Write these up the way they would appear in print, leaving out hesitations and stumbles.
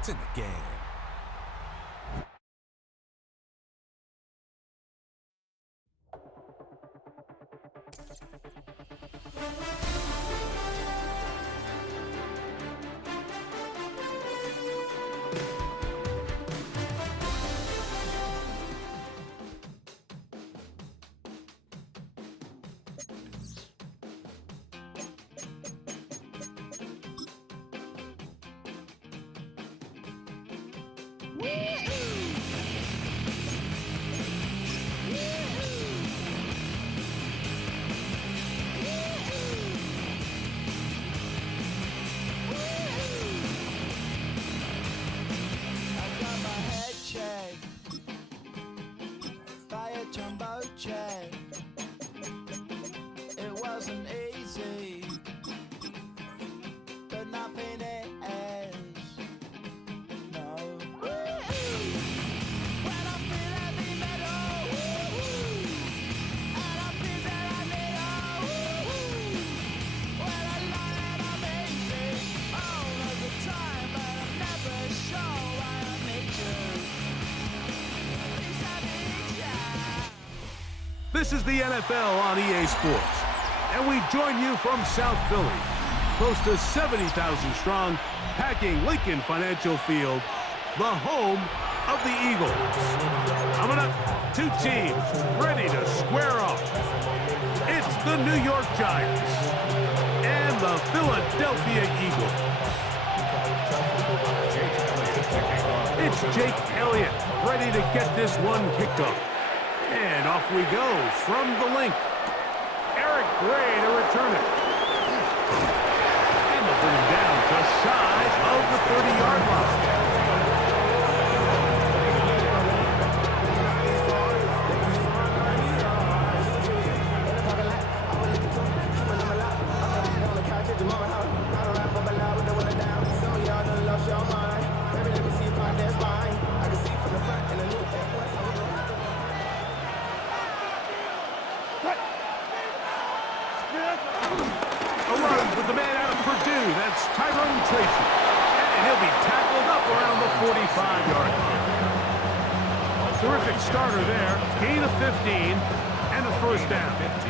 It's in the game. It wasn't easy, but nothing is. No. When I feel heavy metal, and I feel that I need when I lie and I'm easy all of the time, but I'm never sure why I need you. Please I need ya. This is the NFL on EA Sports, and we join you from South Philly, close to 70,000 strong, packing Lincoln Financial Field, the home of the Eagles. Coming up, two teams ready to square off. It's the New York Giants and the Philadelphia Eagles. It's Jake Elliott ready to get this one kicked off. And off we go from the link. Eric Gray to return it. And they'll bring him down just shy of the 30-yard line. With the man out of Purdue, that's Tyrone Tracy. And he'll be tackled up around the 45-yard line. Terrific starter there. Gain of 15 and a first down. 15.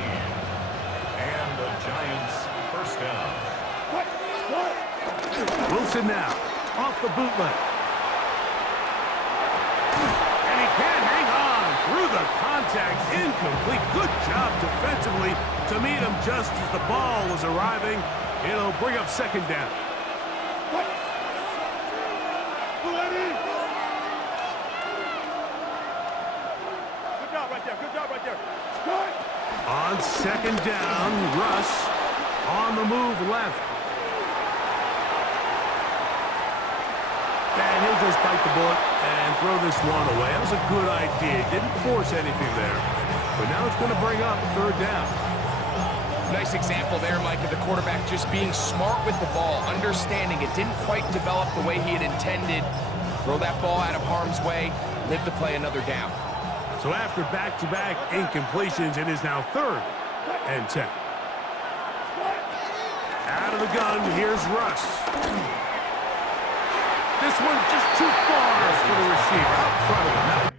And the Giants first down. Wilson now off the bootleg. And he can't hang on through the contact. Incomplete. Good job defensively to meet him just as the ball was arriving. It'll bring up second down. Good job right there. Good job right there. On second down, Russ on the move left. And he'll just bite the bullet and throw this one away. That was a good idea. Didn't force anything there. But now it's going to bring up third down. Nice example there, Mike, of the quarterback just being smart with the ball, understanding it didn't quite develop the way he had intended. Throw that ball out of harm's way, live to play another down. So after back-to-back incompletions, it is now 3rd and 10. Out of the gun, here's Russ. This one just too far for the receiver out front of him. Now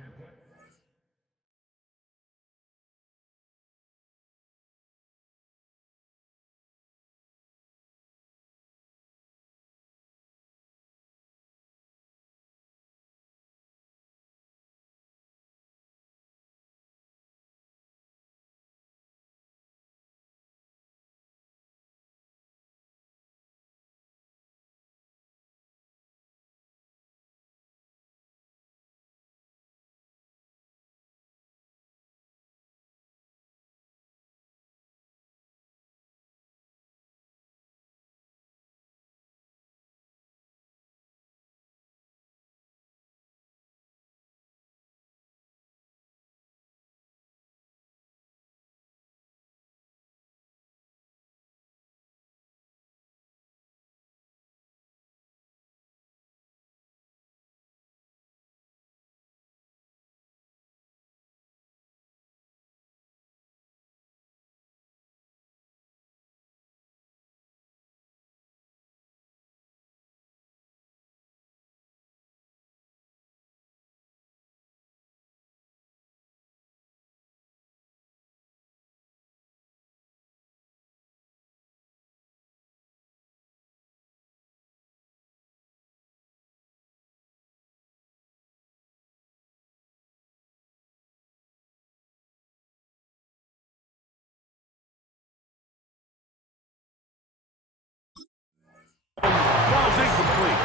Falls incomplete.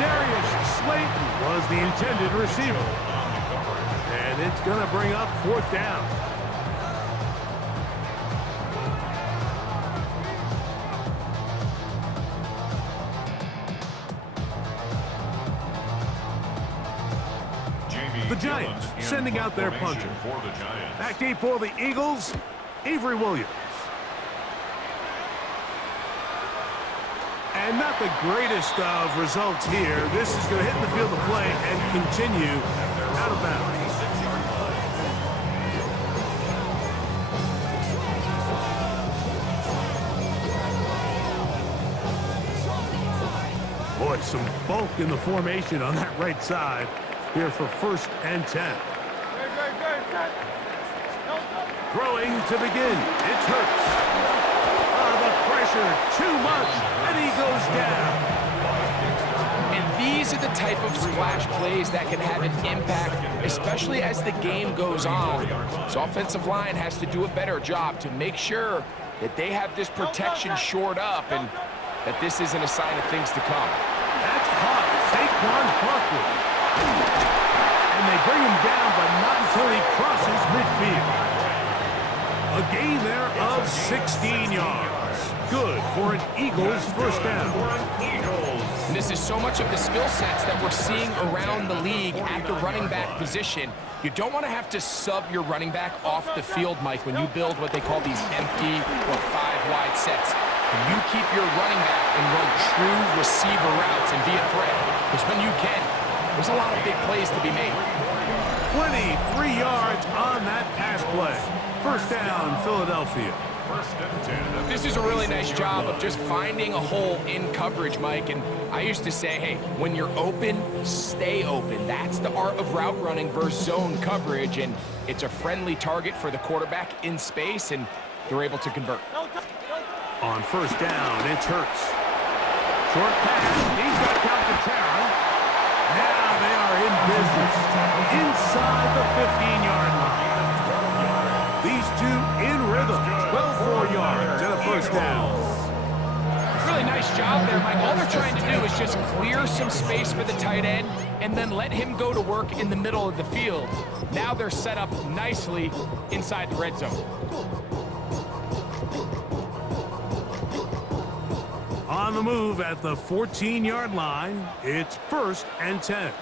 Darius Slayton was the intended receiver. And it's going to bring up 4th down. The Giants sending out their punter. Back deep for the Eagles, Avery Williams. And not the greatest of results here. This is going to hit the field of play and continue out of bounds. Boy, some bulk in the formation on that right side here for 1st and 10. Throwing to begin. It's Hurts. The pressure, too much, and he goes down. And these are the type of splash plays that can have an impact, especially as the game goes on. So offensive line has to do a better job to make sure that they have this protection shored up and that this isn't a sign of things to come. That's caught. Saquon Barkley. And they bring him down, but not until he crosses midfield. A gain there of 16 yards. Good for an Eagles 1st down. And this is so much of the skill sets that we're seeing around the league at the running back position. You don't want to have to sub your running back off the field, Mike, when you build what they call these empty or 5-wide sets. Can you keep your running back and run true receiver routes and be a threat? Because when you can, there's a lot of big plays to be made. 23 yards on that pass play. 1st down, Philadelphia. This is a really nice job of just finding a hole in coverage, Mike. And I used to say, hey, when you're open, stay open. That's the art of route running versus zone coverage. And it's a friendly target for the quarterback in space, and they're able to convert. On 1st down, it's Hurts. Short pass. He's got Calcaterra. Now they are in business inside the 15-yard line. These two in rhythm. 12 more yards and a 1st down. Really nice job there, Mike. All they're trying to do is just clear some space for the tight end and then let him go to work in the middle of the field. Now they're set up nicely inside the red zone. On the move at the 14-yard line, it's 1st and 10.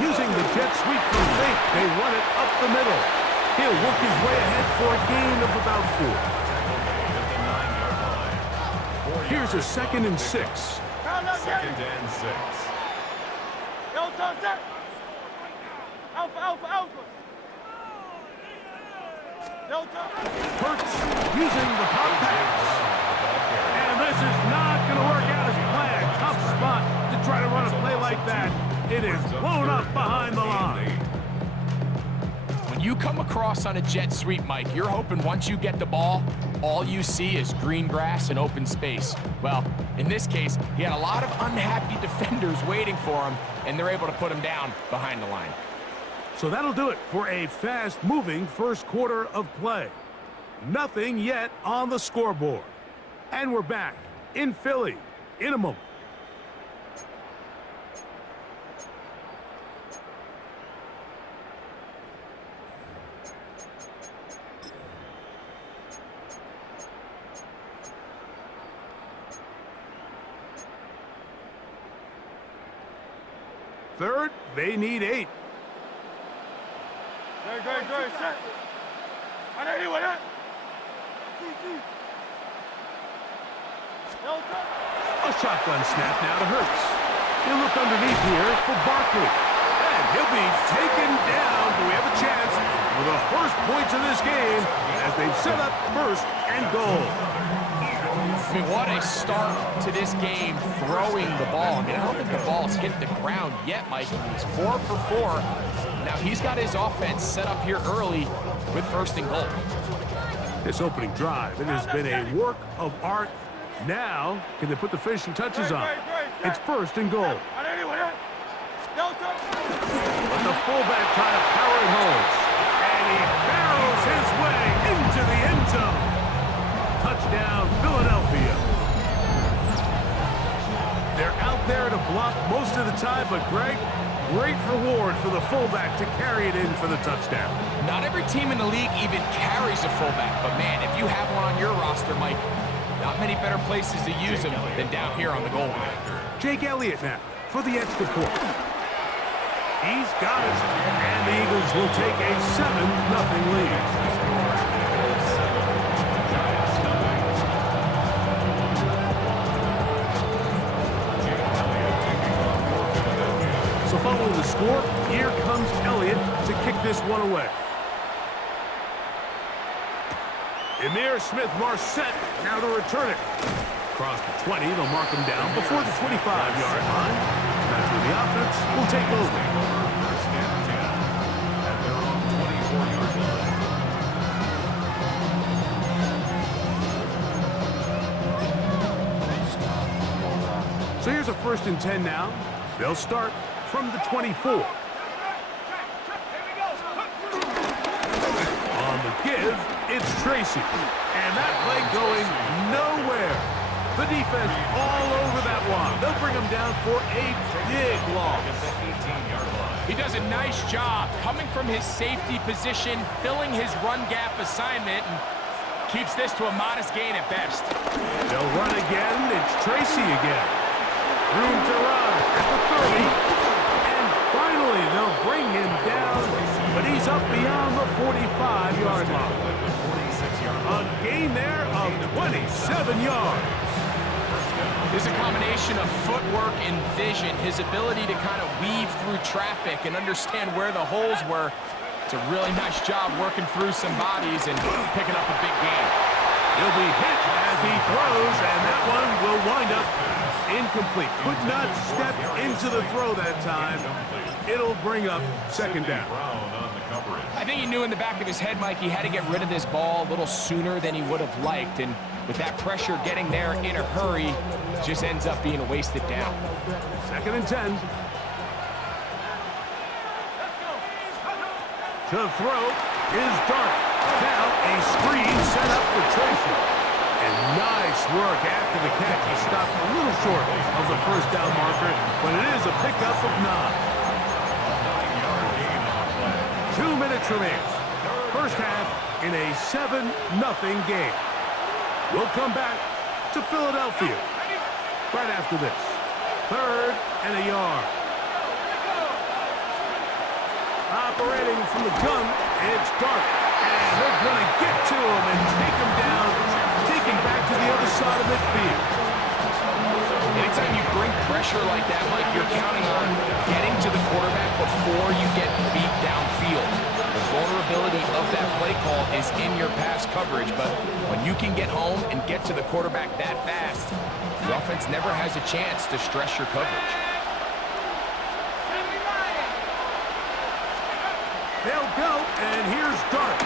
Using the jet sweep from fake, they run it up the middle. He'll work his way ahead for a gain of about 4. Here's a 2nd and 6. 2nd and 6. Hurts using the pop pass. And this is not going to work out as planned. Tough spot to try to run a play like that. It is blown up behind the line. When you come across on a jet sweep, Mike, you're hoping once you get the ball, all you see is green grass and open space. Well, in this case, he had a lot of unhappy defenders waiting for him, and they're able to put him down behind the line. So that'll do it for a fast-moving 1st quarter of play. Nothing yet on the scoreboard. And we're back in Philly in a moment. Third, they need 8. A shotgun snap now to Hurts. He'll look underneath here for Barkley. And he'll be taken down. Do we have a chance for the first points of this game as they've set up 1st and goal? I mean, what a start to this game throwing the ball. I mean, I don't think the ball's hit the ground yet, Mike. He's 4 for 4. Now he's got his offense set up here early with 1st and goal. This opening drive, it has been a work of art. Now, can they put the finishing touches on? It's 1st and goal. But the fullback trying to power it home. And he barrels his way but Greg, great reward for the fullback to carry it in for the touchdown. Not every team in the league even carries a fullback, but man, if you have one on your roster, Mike, not many better places to use him than down here on the goal line. Jake Elliott now for the extra point. He's got it, and the Eagles will take a 7-0 lead. So following the score, here comes Elliott to kick this one away. Emir Smith-Marset now to return it. Across the 20, they'll mark him down before the 25-yard line. That's when the offense will take over. First and 10 at their own 24-yard line. So here's a 1st and 10 now. They'll start from the 24. On the give, it's Tracy. And that play going nowhere. The defense all over that one. They'll bring him down for a big loss. He does a nice job coming from his safety position, filling his run gap assignment, and keeps this to a modest gain at best. They'll run again. It's Tracy again. Room to run at the 30. And finally, they'll bring him down, but he's up beyond the 45-yard line. A gain there of 27 yards. There's a combination of footwork and vision, his ability to kind of weave through traffic and understand where the holes were. It's a really nice job working through some bodies and picking up a big gain. He'll be hit as he throws, and that one will wind up incomplete. Could not step into the throw that time. It'll bring up 2nd down. I think he knew in the back of his head, Mike, he had to get rid of this ball a little sooner than he would have liked. And with that pressure getting there in a hurry, just ends up being a wasted down. 2nd and 10. To throw is Dart. Now a screen set up for Tracy. And nice work after the catch. He stopped a little short of the 1st down marker, but it is a pickup of 9. 2 minutes remains. First half in a 7-0 game. We'll come back to Philadelphia right after this. 3rd and a yard. Operating from the gun, it's Dart. And they're going to get to him and take him down, take him back to the other side of midfield. Anytime you bring pressure like that, Mike, you're counting on getting to the quarterback before you get beat downfield. The vulnerability of that play call is in your pass coverage, but when you can get home and get to the quarterback that fast, the offense never has a chance to stress your coverage. They'll go, and here's Dart.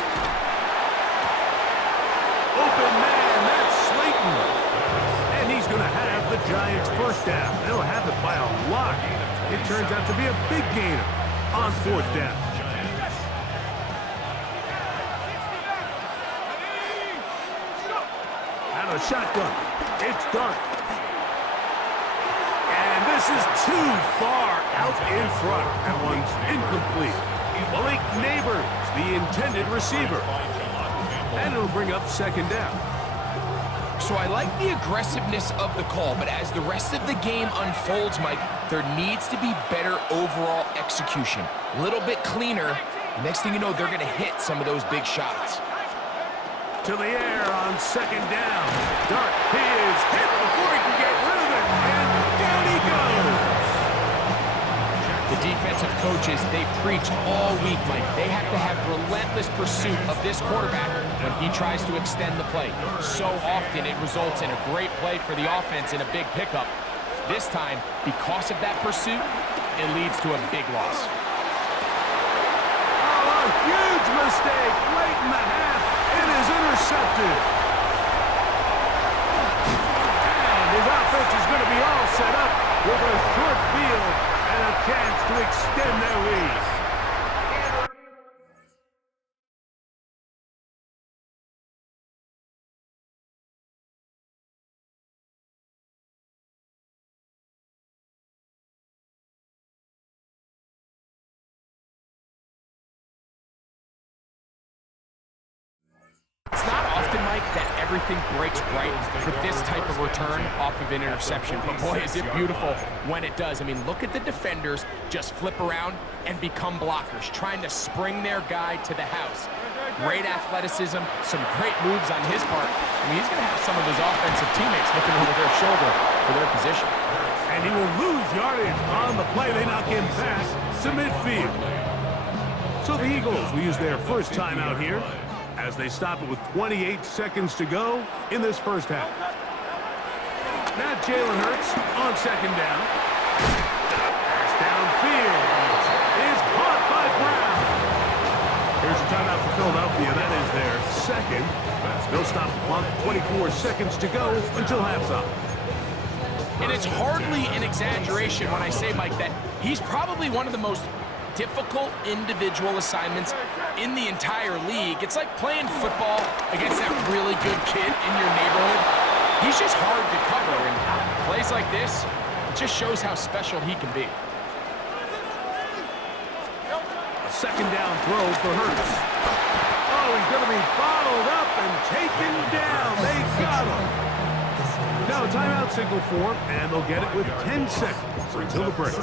Open man, that's Slayton. And he's going to have the Giants' 1st down. They'll have it by a lot. It turns out to be a big gainer on 4th down. Out of shotgun, it's Dart. And this is too far out in front. That one's incomplete. Malik Neighbors, the intended receiver. And it'll bring up 2nd down. So I like the aggressiveness of the call, but as the rest of the game unfolds, Mike, there needs to be better overall execution. A little bit cleaner. The next thing you know, they're going to hit some of those big shots. To the air on 2nd down. Dart, he is hit before he can get rid of it, and down he goes. The defensive coaches, they preached all week, Mike. They have to have relentless pursuit of this quarterback when he tries to extend the play. So often it results in a great play for the offense and a big pickup. This time, because of that pursuit, it leads to a big loss. Oh, a huge mistake late in the half. It is intercepted. And his offense is going to be all set up with a short field and a chance to extend their lead. everything breaks right for this type of return off of an interception. But boy, is it beautiful when it does. I mean, look at the defenders just flip around and become blockers, trying to spring their guy to the house. Great athleticism, some great moves on his part. I mean, he's going to have some of his offensive teammates looking over their shoulder for their position. And he will lose yardage on the play. They knock him back to midfield. So the Eagles will use their first timeout here as they stop it with 28 seconds to go in this first half. Now Jalen Hurts on second down. Pass downfield is caught by Brown. Here's a timeout for Philadelphia. That is their second. They'll stop the clock. 24 seconds to go until halftime. And it's hardly an exaggeration when I say, Mike, that he's probably one of the most difficult individual assignments in the entire league. It's like playing football against that really good kid in your neighborhood. He's just hard to cover, and plays like this, it just shows how special he can be. A second down throw for Hurts. Oh, he's going to be bottled up and taken down. They got him. Now a timeout signal for him, and they'll get it with 10 seconds until the break.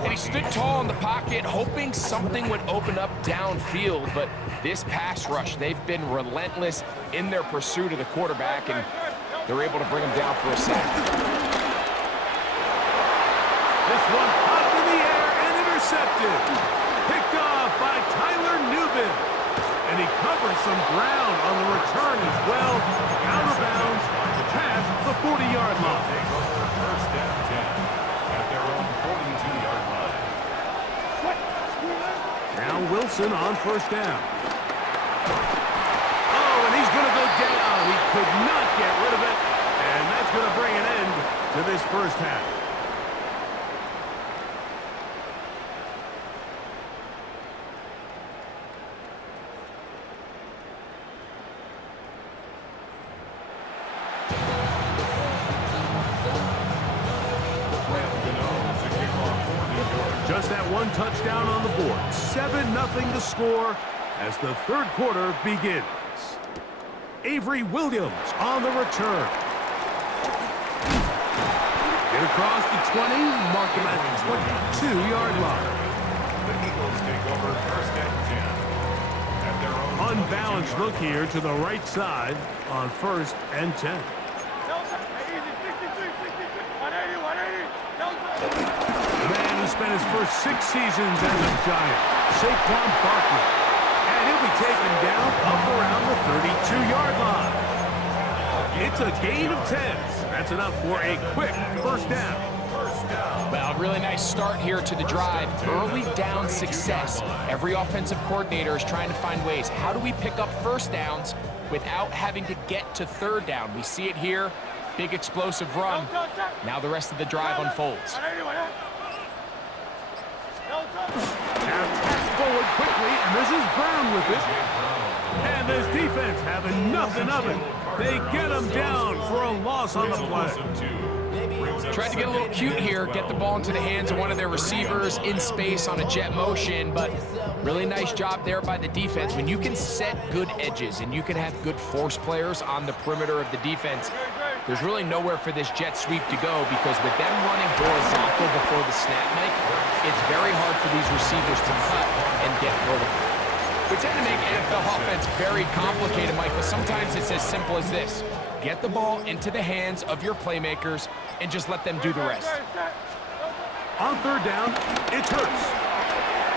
And he stood tall in the pocket, hoping something would open up downfield, but this pass rush, they've been relentless in their pursuit of the quarterback, and they're able to bring him down for a sack. This one popped in the air and intercepted. Picked off by Tyler Newman. And he covers some ground on the return as well. Out of bounds, past the 40-yard line. Take over first down 10 at their own 42-yard line. Now Wilson on first down. Oh, and he's going to go down. He could not get rid of it. And that's going to bring an end to this first half. Just that one touchdown on the board. 7-0 the score as the third quarter begins. Avery Williams on the return. Get across the 20, mark him at the 22-yard line. The Eagles take over first and 10 at their own Unbalanced look here to the right side on first and 10. The man who spent his first 6 seasons as a Giant, Saquon Barkley. And he'll be taken down up around the 32-yard line. It's a gain of 10. That's enough for a quick first down. Well, really nice start here to the drive. Early down success. Every offensive coordinator is trying to find ways. How do we pick up first downs without having to get to third down? We see it here. Big explosive run. Now the rest of the drive unfolds. Now tapped forward quickly, and this is Brown with it. And this defense having nothing of it. They get him down for a loss on the play. Tried to get a little cute here, get the ball into the hands of one of their receivers in space on a jet motion, but really nice job there by the defense. When you can set good edges and you can have good force players on the perimeter of the defense, there's really nowhere for this jet sweep to go, because with them running horizontal before the snap, Mike, it's very hard for these receivers to cut and get vertical. We tend to make NFL offense very complicated, Mike, but sometimes it's as simple as this. Get the ball into the hands of your playmakers and just let them do the rest. On third down, it's Hurts.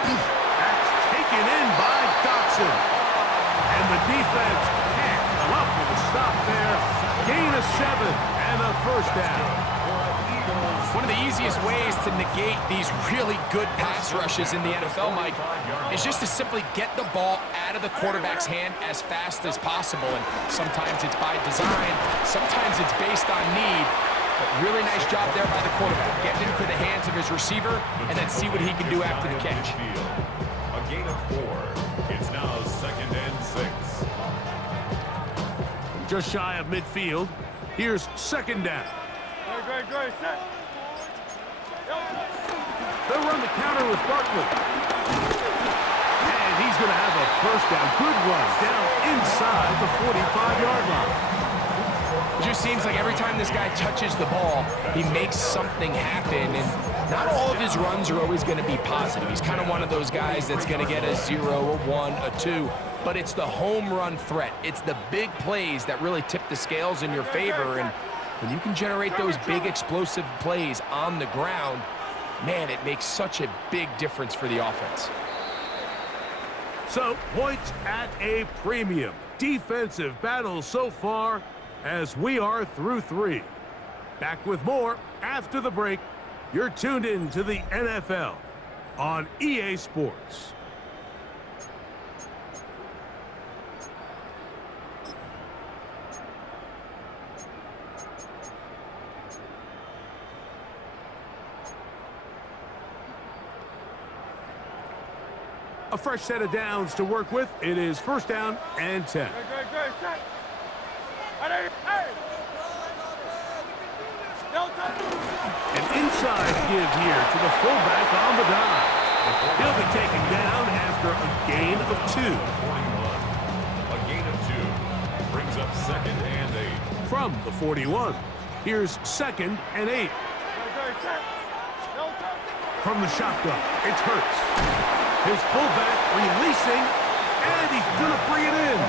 That's taken in by Dotson. And the defense can't come up with a stop there. Gain of 7 and a first down. One of the easiest ways to negate these really good pass rushes in the NFL, Mike, is just to simply get the ball out of the quarterback's hand as fast as possible. And sometimes it's by design, sometimes it's based on need. But really nice job there by the quarterback, getting into the hands of his receiver and then see what he can do after the catch. A gain of 4. It's now second and 6. Just shy of midfield. Here's second down. They'll run the counter with Barkley. And he's going to have a first down. Good run down inside the 45-yard line. It just seems like every time this guy touches the ball, he makes something happen, and not all of his runs are always going to be positive. He's kind of one of those guys that's going to get a 0, a 1, a 2, but it's the home run threat. It's the big plays that really tip the scales in your favor, and when you can generate those big explosive plays on the ground, man, it makes such a big difference for the offense. So, points at a premium. Defensive battle so far as we are through 3. Back with more after the break. You're tuned in to the NFL on EA Sports. A fresh set of downs to work with. It is first down and 10. An inside give here to the fullback on the dive. He'll be taken down after a gain of 2. 41. A gain of 2 brings up second and 8. From the 41, here's second and 8. From the shotgun, it's Hurts. His fullback releasing, and he's going to bring it in.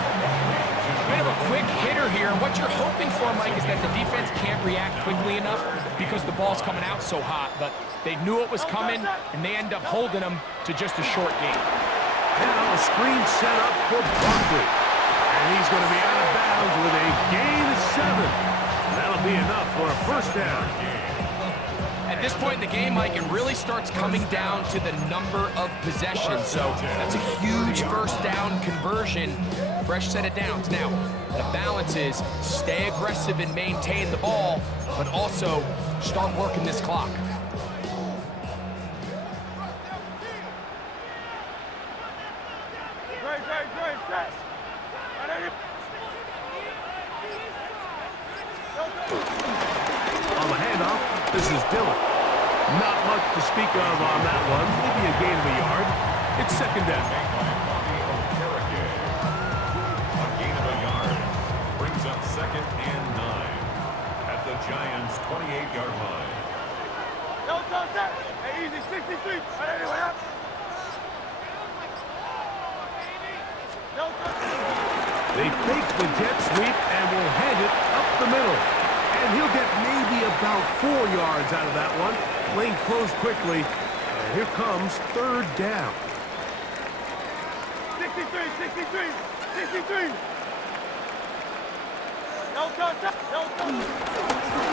Bit of a quick hitter here. What you're hoping for, Mike, is that the defense can't react quickly enough because the ball's coming out so hot. But they knew it was coming, and they end up holding them to just a short gain. Now a screen set up for Barkley. And he's going to be out of bounds with a gain of 7. That'll be enough for a first down. At this point in the game, Mike, it really starts coming down to the number of possessions. So that's a huge first down conversion. Fresh set of downs. Now, the balance is stay aggressive and maintain the ball, but also start working this clock. On the handoff, this is Dillon. Not much to speak of on that one. Maybe a gain of a yard. It's second down. A gain of a yard brings up second and 9 at the Giants' 28-yard line. Hey, easy, 63. They fake the jet sweep and will hand it up the middle. And he'll get maybe about 4 yards out of that one. Lane closed quickly. And here comes third down. 63.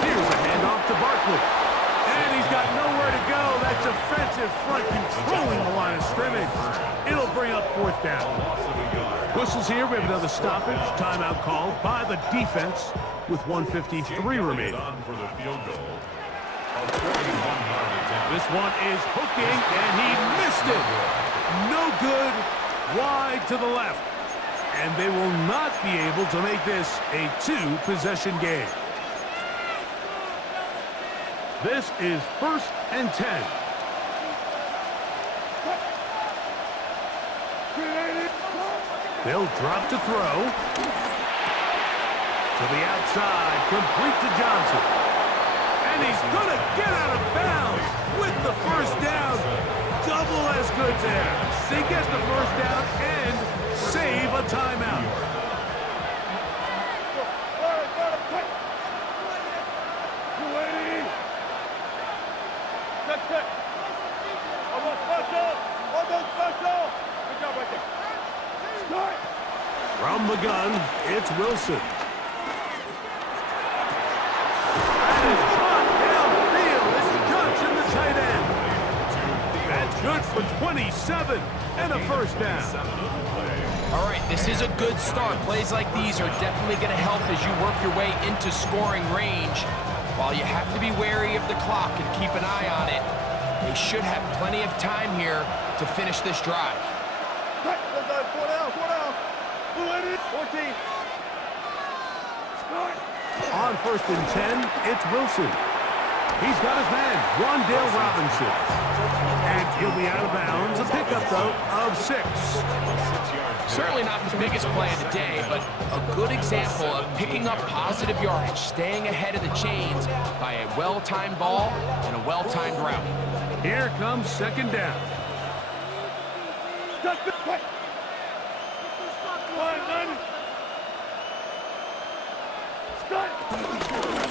Here's a handoff to Barkley. And he's got nowhere to go. That defensive front controlling the line of scrimmage. It'll bring up fourth down. Whistles here. We have another stoppage. Timeout called by the defense with 1:53 remaining. For the field goal. A 41-yard attempt. This one is hooking, and he missed it. No good. Wide to the left. And they will not be able to make this a 2-possession game. This is first and 10. They'll drop to throw. To the outside, complete to Johnson. And he's going to get out of bounds with the first down. Double as good there. They get the first down and save a timeout. From the gun, it's Wilson. That is shot downfield. It's Johnson, the tight end. That's good for 27 and a first down. All right, this is a good start. Plays like these are definitely going to help as you work your way into scoring range. While you have to be wary of the clock and keep an eye on it, they should have plenty of time here to finish this drive. On first and 10, it's Wilson. He's got his man, Wandale Robinson. And he'll be out of bounds. A pickup, though, of 6. Certainly not the biggest play of the day, but a good example of picking up positive yardage, staying ahead of the chains by a well-timed ball and a well-timed route. Here comes second down.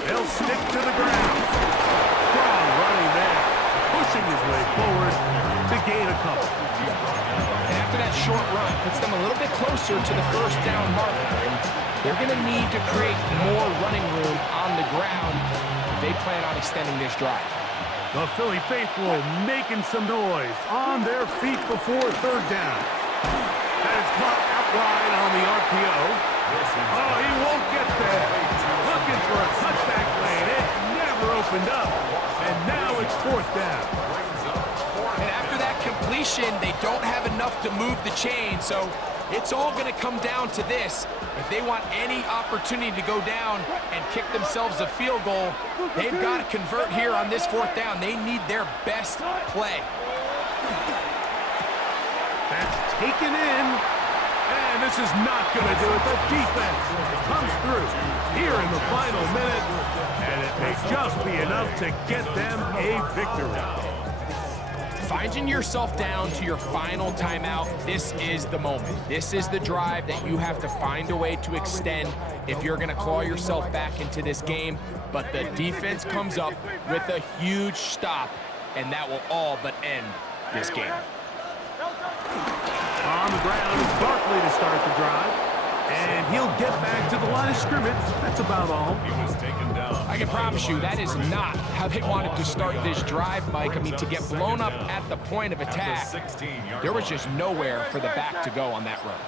They'll stick to the ground. Strong running there, pushing his way forward to gain a couple. And after that short run, puts them a little bit closer to the first down marker. And they're going to need to create more running room on the ground if they plan on extending this drive. The Philly faithful making some noise on their feet before third down. That is caught out wide on the RPO. Oh, he won't get there. Looking for a cutback lane. It never opened up. And now it's fourth down. And after that completion, they don't have enough to move the chain, so it's all going to come down to this. If they want any opportunity to go down and kick themselves a field goal, they've got to convert here on this fourth down. They need their best play. That's taken in. And this is not going to do it. The defense comes through here in the final minute. And it may just be enough to get them a victory. Finding yourself down to your final timeout, this is the moment. This is the drive that you have to find a way to extend if you're going to claw yourself back into this game. But the defense comes up with a huge stop, and that will all but end this game. On the ground, it's Barkley to start the drive. And he'll get back to the line of scrimmage. That's about all. He was taken down. I can promise you that is not how they wanted to start this drive, Mike. I mean, to get blown up at the point of attack, there was just nowhere for the back to go on that run.